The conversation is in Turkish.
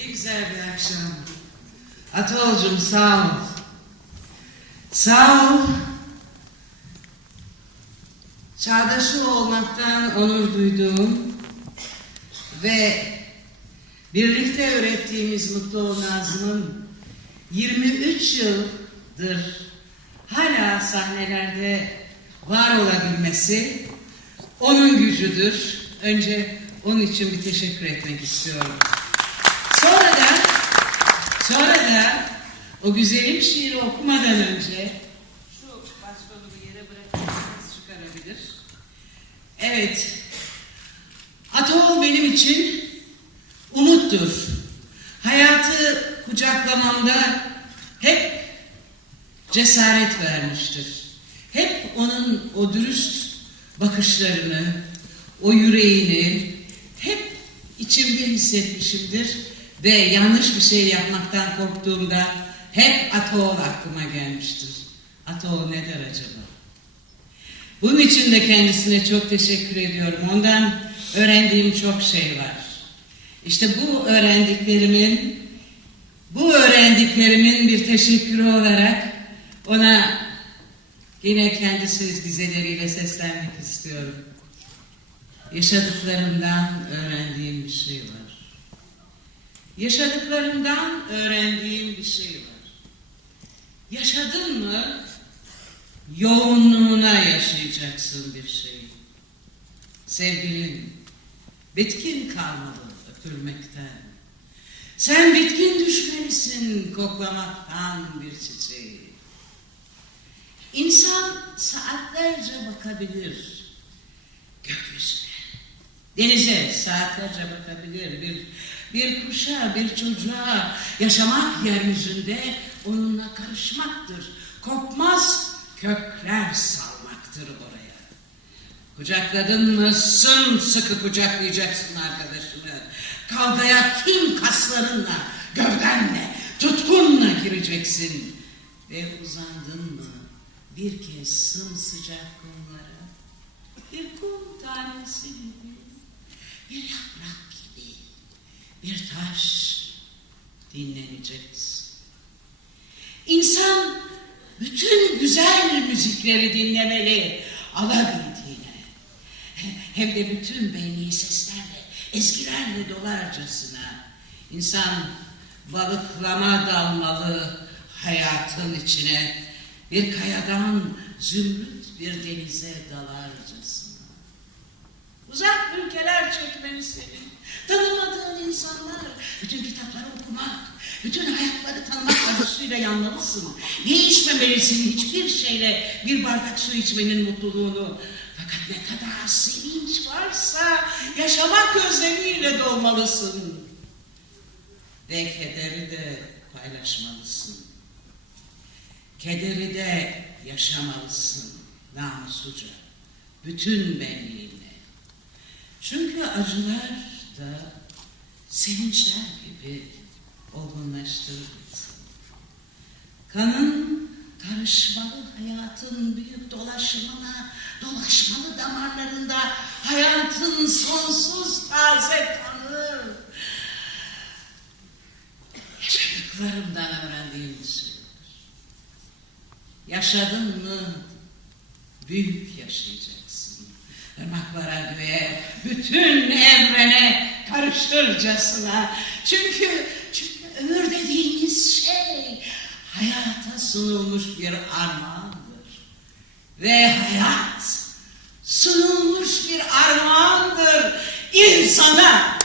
Ne güzel bir akşam. Atolcum sağ ol. Sağ ol. Çağdaşı olmaktan onur duyduğum ve birlikte öğrettiğimiz Mutlu Nazım'ın 23 yıldır hala sahnelerde var olabilmesi onun gücüdür. Önce onun için bir teşekkür etmek istiyorum. Sonra da o güzelim şiiri okumadan önce şu bastonu bir yere bırakıp ses çıkarabilir. Evet. Atol benim için umuttur. Hayatı kucaklamamda hep cesaret vermiştir. Hep onun o dürüst bakışlarını, o yüreğini hep içimde hissetmişimdir ve yanlış bir şey yapmaktan korktuğumda hep Atol aklıma gelmiştir. Atol ne der acaba? Bunun için de kendisine çok teşekkür ediyorum. Ondan öğrendiğim çok şey var. İşte bu öğrendiklerimin bu öğrendiklerimin bir teşekkürü olarak ona yine kendisi dizeleriyle seslenmek istiyorum. Yaşadıklarımdan öğrendiğim bir şey var. Yaşadıklarımdan öğrendiğim bir şey var. Yaşadın mı yoğunluğuna yaşayacaksın bir şey. Sevgilin bitkin kalmalı öpülmekten. Sen bitkin düşmelisin koklamaktan bir çiçeği. İnsan saatlerce bakabilir gökyüzüne. Denize saatlerce bakabilir. Bir, bir kuşa, bir çocuğa yaşamak yeryüzünde onunla karışmaktır. Kopmaz kökler salmaktır oraya. Kucakladın mı sımsıkı kucaklayacaksın arkadaşını. Kavgaya tüm kaslarınla, gövdenle, tutkunla gireceksin. Ve uzandın mı bir kez sımsıcak kumlara, bir kum tanesi gibi, bir yaprak bir taş dinleneceksin. İnsan bütün güzel müzikleri dinlemeli alabildiğine. Hem de bütün beyni seslerle, ezgilerle dolarcasına. İnsan balıklama dalmalı hayatın içine. Bir kayadan zümrüt bir denize dalarcasına. Uzak ülkeler çekmelisin. Bütün hayatları tanımak arzusuyla yanmalısın. Değişmemelisin hiçbir şeyle bir bardak su içmenin mutluluğunu. Fakat ne kadar sevinç varsa yaşamak özlemiyle dolmalısın. Ve kederi de paylaşmalısın. Kederi de yaşamalısın namusluca, bütün benliğinle. Çünkü acılar da sevinçler gibi olgunlaştırır insanı. Kanın karışmalı hayatın büyük dolaşımına, dolaşmalı damarlarında hayatın sonsuz taze kanı. Yaşadıklarımdan öğrendiğim bir şeydir. Yaşadın mı büyük yaşayacaksın. Irmaklara göğe, bütün evrene karıştırcasına. Çünkü, çünkü ömür dediğimiz şey hayata sunulmuş bir armağandır. Ve hayat sunulmuş bir armağandır insana.